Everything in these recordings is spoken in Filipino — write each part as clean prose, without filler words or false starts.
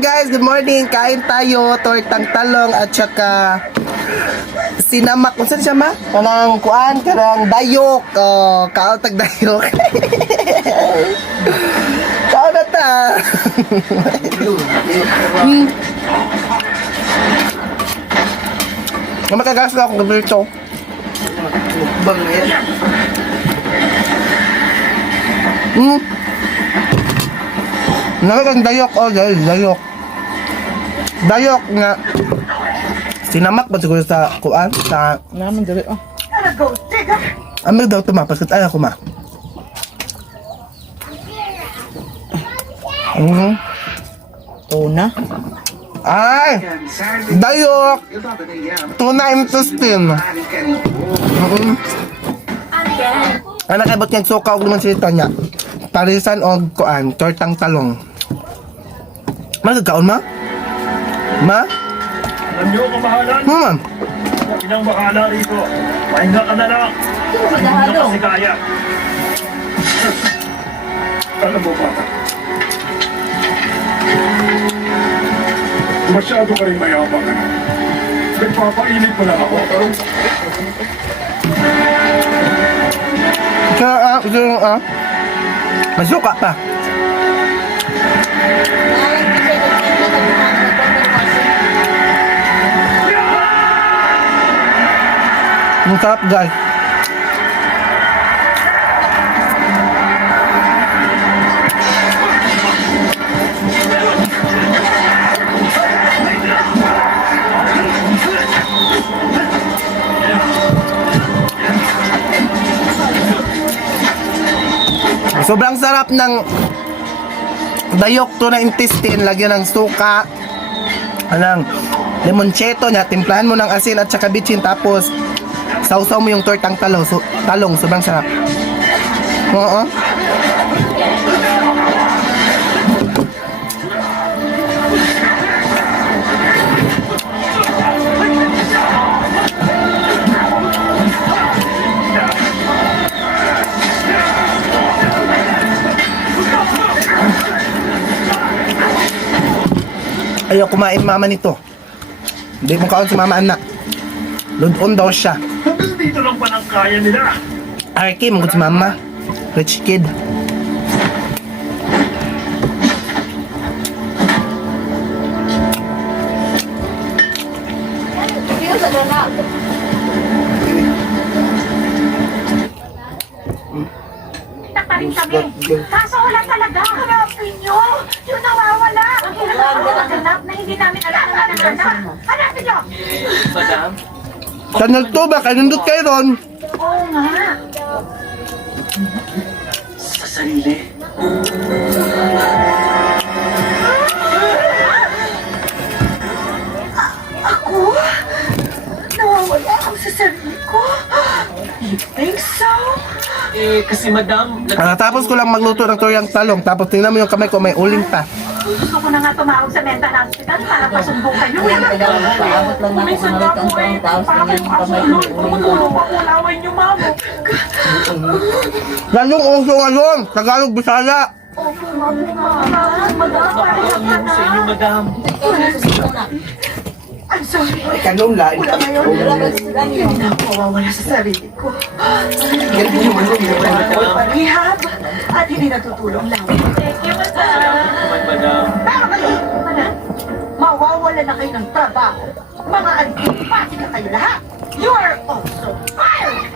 guys, good morning. Kain tayo, tortang talong at saka sinamak. Kung saan siya ma? Kanang kuan, kanang dayok. Oh, kaotag dayok. Kao na ta. Makagas na akong dito. Bang na yan. Nakagang dayok, oh guys, dayok. Dayok nga. Sinamak ba siguro sa kuan? Sa... Naman dali, oh. Amir daw tumapas, kat ayaw ko ma. Tuna. Ay! Dayok! Tuna intestine. Ano kaibot niyang suka o naman sito niya? Parisan o kuan, tortang talong. Magkakaon ma? Ma? Alam niyo, kamahalan, Ma'am? inang bahala rito. Pahinga ka na lang. Hindi na kasi kaya. Alam mo ba? Masyado ka rin mayabang. Nagpapainit mo lang ako. Masuka pa. Ang sarap guys. Sobrang sarap ng dayok to na intestine, lagyan ng suka, anong limoncello niya, timplahan mo ng asin at saka bitchin, tapos sausaw mo yung tortang talong, sobrang sarap. Oo. Ayaw kumain mama nito. Hindi mo kaon si mama anak. Ludon daw siya. Hanggang dito lang pa ng kaya nila. Arky, mungkot si mama. Rich kid. Nagparin kami. Kaso wala talaga. Hanapin nyo. Yung nawawala. Ang hanap na hindi namin alam na naghanap. Hanapin nyo. Channel 2 ba? Kanindot kayo ron. Oo nga. Sa sarili. Ako? Nawawala ako sa sarili ko. You think so? Kasi madam, Tapos ko lang magluto ng toryang talong. Tapos tingnan mo yung kamay ko, may uling pa. Gusto ko na nga tumawag sa mental hospital para pasumbong kayo. Paabot lang na ako malit ang taong taos na yung kamay ko. Pakulawin niyo, mamo. Ganong uso ngayon. Tagalog, Bisaya. Opo, mamo nga. Madam, parang sa inyo, madam. I'm sorry. Kanong lang. Wala ngayon. Hindi na ako mawawala sa sarili ko. Hindi ako parehab at hindi natutulong lang. Thank you, madam. Madam. Pero kayo, madam, mawawala na kayo ng trabaho. Mga antipati na kayo lahat. You are also fired!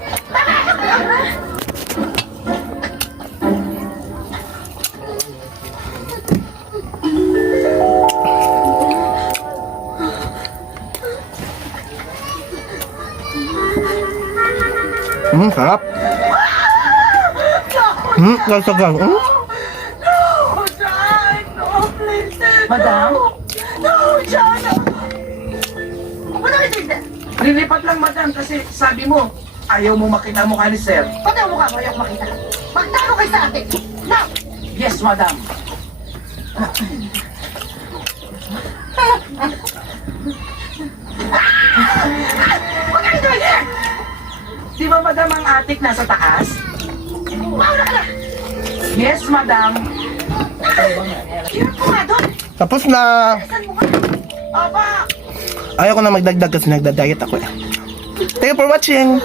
Sarap. Nagsagang. No, John! No, please! Madam? No, John! Ano hindi? Lilipat lang, madam, kasi sabi mo, ayaw mo makita mukha ni sir. Pati ang mukha mo, ayaw makita. Magtalo kayo sa akin! Now! Yes, madam. What are you doing here? Di ba, madam, ang attic nasa taas? Mauna ka na! Yes, madam. Hirap ko nga doon! Tapos na. Aba! Ayaw ko na magdagdag kasi nagda-diet ako eh. Thank you for watching.